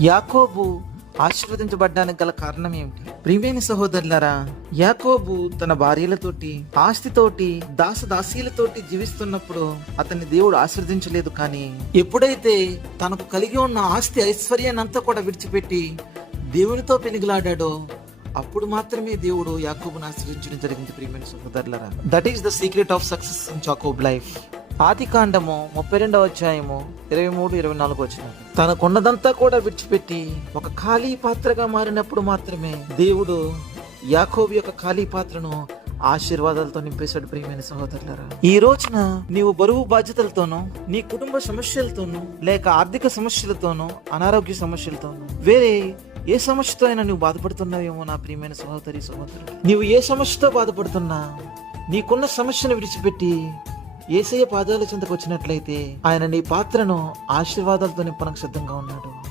యాకోబు ఆశీర్వదించబడ్డానికి గల కారణం ఏమిటి? ప్రియమైన సహోదరులారా, యాకోబు తన భార్యలతోటి, ఆస్తితోటి, దాసదాసీలతోటి జీవిస్తున్నప్పుడు అతన్ని దేవుడు ఆశీర్వదించలేదు. కానీ ఎప్పుడైతే తనకు కలిగి ఉన్న ఆస్తి ఐశ్వర్యాన్ని అంతా కూడా విడిచిపెట్టి దేవునితో పెనుగులాడాడో అప్పుడు మాత్రమే దేవుడు యాకోబును ఆశీర్వదించడం జరిగింది. ప్రియమైన సహోదరులారా, that is the secret of success in Yakob life. ఆది కాండము 32వ అధ్యాయము 23-24 వచ్చిన తనకున్నదంతా కూడా విడిచిపెట్టి ఒక ఖాళీ పాత్రగా మారినప్పుడు మాత్రమే దేవుడు యాకోబు యొక్క ఖాళీ పాత్రను ఆశీర్వాదాలతో నింపేశాడు. ప్రియమైన సహోదరులారా, ఈ రోజున నీవు బరువు బాధ్యతలతోనూ, నీ కుటుంబ సమస్యలతోనూ, లేక ఆర్థిక సమస్యలతోనూ, అనారోగ్య సమస్యలతోనూ, వేరే ఏ సమస్యతో అయినా నువ్వు బాధపడుతున్నావేమో నా ప్రియమైన సహోదరుడు, నీవు ఏ సమస్యతో బాధపడుతున్నా నీకున్న సమస్యను విడిచిపెట్టి యేసయ్య పాదాల చెంతకు వచ్చినట్లయితే ఆయన నీ పాత్రను ఆశీర్వాదాలతో నింపడానికి సిద్ధంగా ఉన్నాడు.